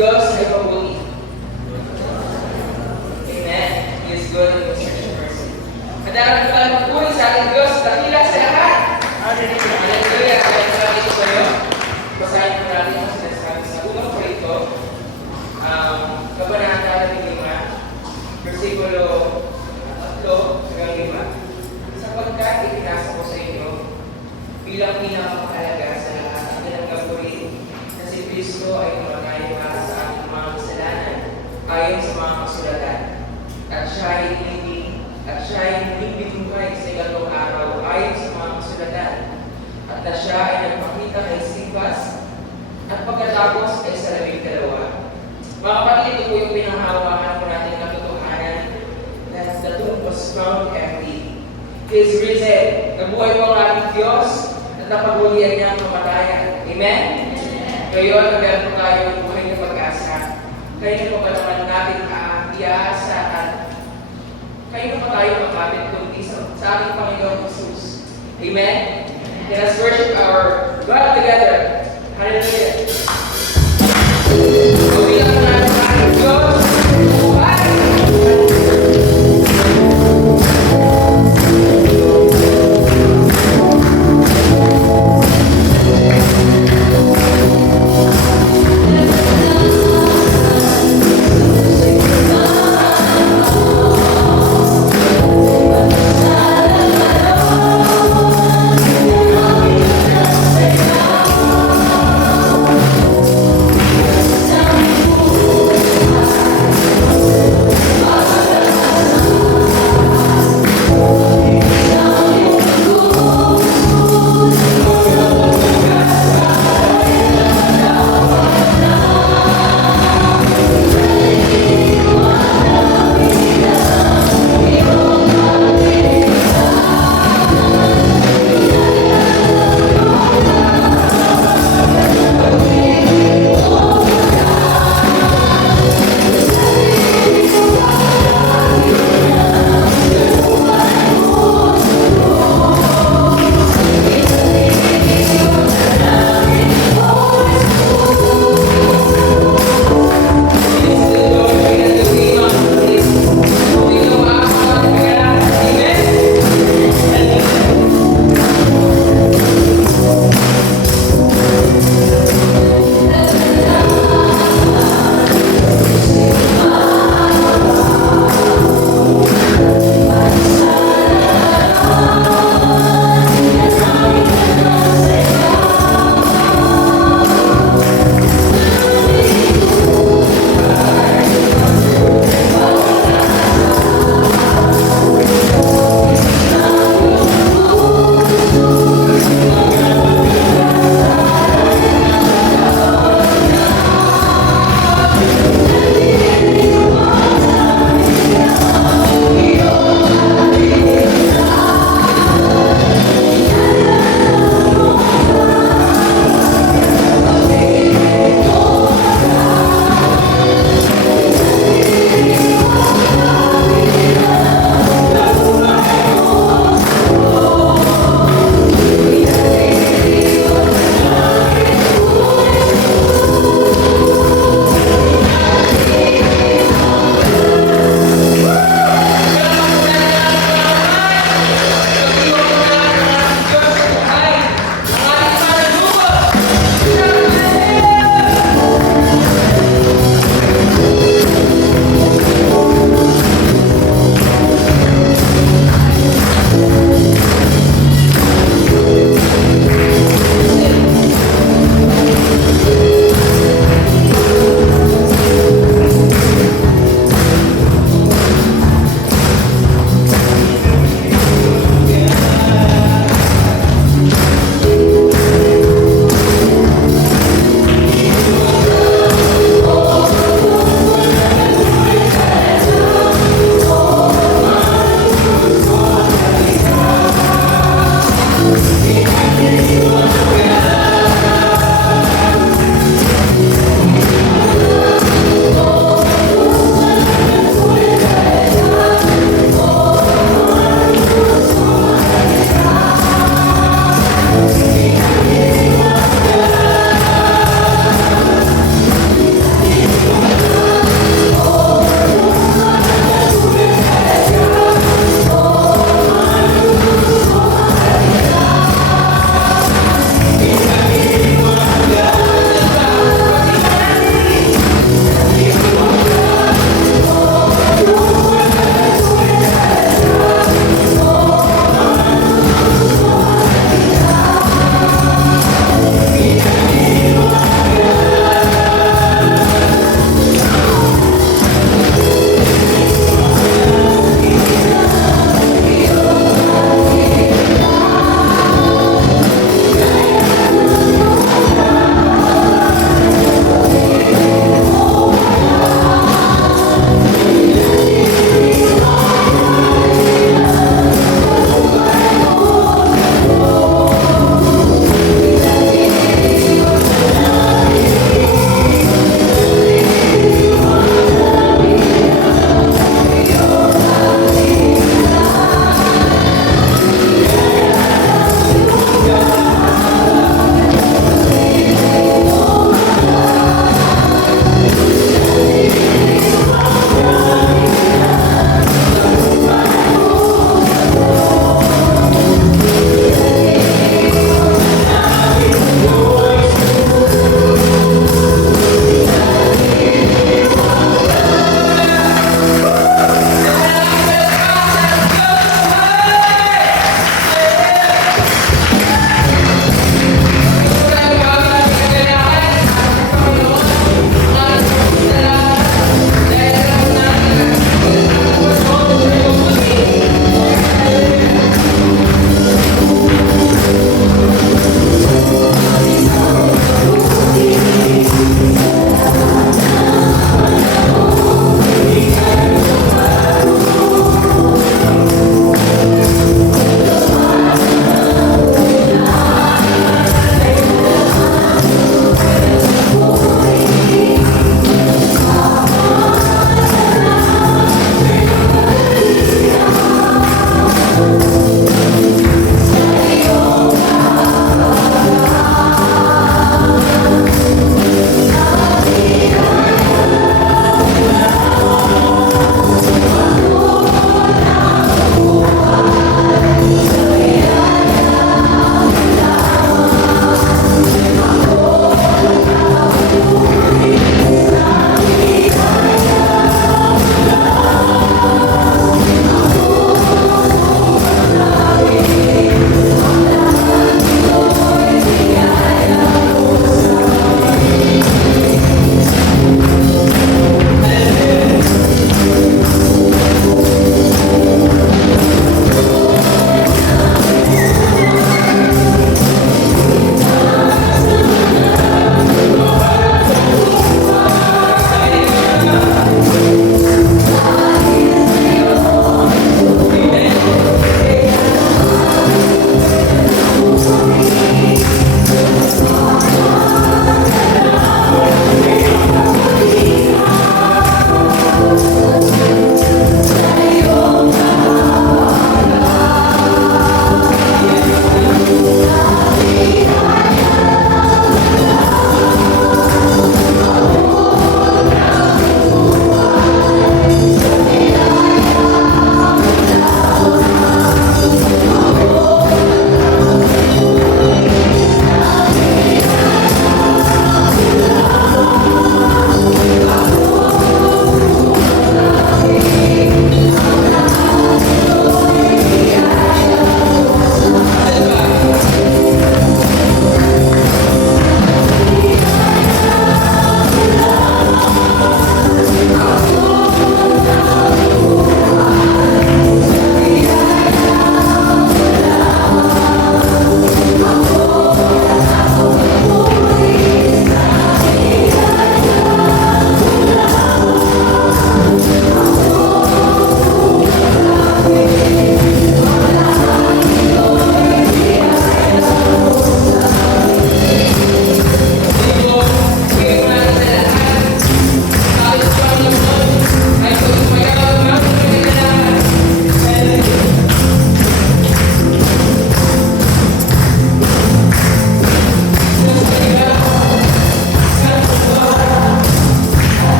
Diyos ay mabuti. Amen. He is good and His mercy. At dahil tayo magpuri sa ating Diyos, dakila sa lahat. Hallelujah. Kaya sabi ko sa iyo, basahin ko natin ang sinasabi sa unang Korinto, Kabanata 5, versikulo 3 hanggang 5. Sapagkat itinasa ko sa inyo bilang pinakamahalaga sa lahat ang tinanggap ko rin na si Kristo ay namatay para sa ating mga kasalanan ayon sa mga kasulatan. At siya ay muling binuhay sa ikatlong araw ayon sa mga kasulatan. At na siya ay nagpakita kay Sifas at pagkatapos ay sa 12. Mga kapatid, ito po yung pinanghawakan po natin na katotohanan that the tomb was found empty. He is risen. Nabuhay po ang ating Diyos at napagulian niya ang kamatayan. Amen? Ngayon, meron po tayo buhay ng pag-asa. Kayo po ba naman natin iaasaan? Kayo pa tayo makapit kundi sa ating Panginoon Jesus. Amen? Let us worship our God together. Hallelujah. Bilang po natin ang ating Diyos. Buhay! Thank you.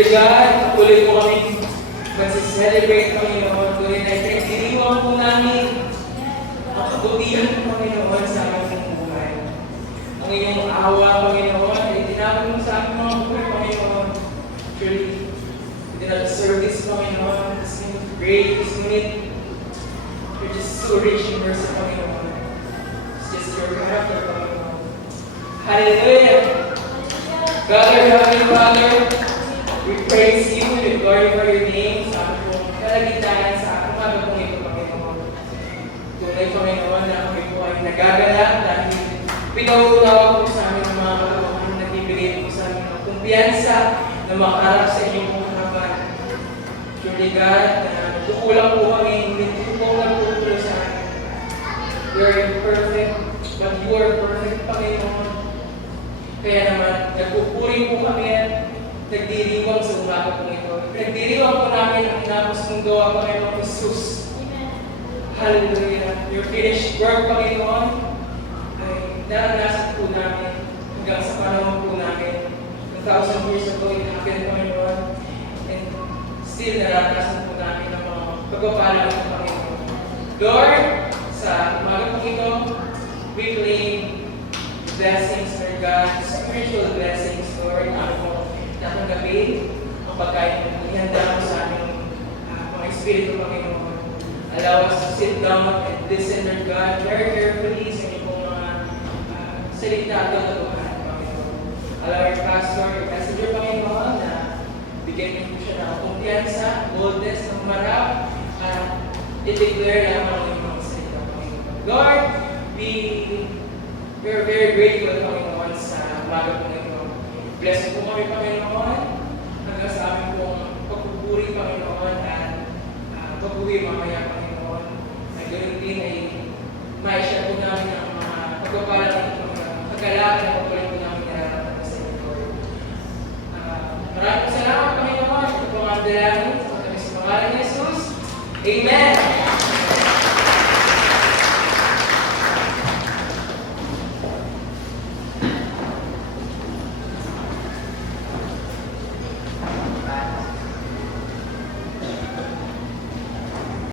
Dear God, tuloy po kami mag-celebrate, Panginoon. Tuloy na ipinagdiriwang po namin ang kabutihan ng Panginoon sa aming buhay. Ang inyong awa, Panginoon, ay tinapon mo sa aming mga buhay, Panginoon. Truly, within our service, Panginoon, this minute great, this minute, you're just so rich in mercy, Panginoon. It's just your character, Panginoon. Hallelujah! God, our Heavenly Father, we praise you and we glorify your name sa aming kalagitnaan sa umaga pong ito, Panginoon. Tunay, Panginoon, na kami po ay nagagalak dahil pinauulaw po sa aming mga kalooban na nagbibigay po sa amin ng kumpiyansa na makaharap sa inyong mga harapan. Truly, God, na nagkukulang po kami, hindi po nagkukulo sa amin. We are imperfect, but you are perfect, Panginoon. Kaya naman, nagpupuri po kami at nagdiriwang sa umaga po ito. Nagdiriwang po namin ang inapos mong gawa, Panginoon Jesus. Hallelujah. Your finished work, Panginoon, ay naranasan po namin hanggang sa panahon po namin. 1,000 years ago, it happened, Panginoon. And still, naranasan po namin ang mga pagpapala ng Panginoon. Lord, sa umaga po ito, we claim blessings, Lord God, spiritual blessings, Lord, na mo natanggapin ang pagkain mo. Ihanda mo sa aming mga espiritu, Panginoon. Allow us to sit down and listen, Lord God, very carefully sa inyong mga salita at katotohanan, Panginoon. Allow your pastor, your messenger, Panginoon, na bigyan niyo po siya ng kumpiyansa, boldness, ng marap, at i-declare lamang yung mga salita, Panginoon. Lord, we are very grateful, Panginoon, sa umaga po na ito. Bless po kami, Panginoon, hanggang sa amin pong pagpupuri, Panginoon, at pag-uwi mamaya, Panginoon. Ay ganoon din ay maisya po namin ang mga pagpapala ng kagalakan na pagpapala po namin nararamdaman sa inyo, Lord. Maraming salamat, Panginoon. Ito po ang dalangin sa pangalan ni Jesus. Amen.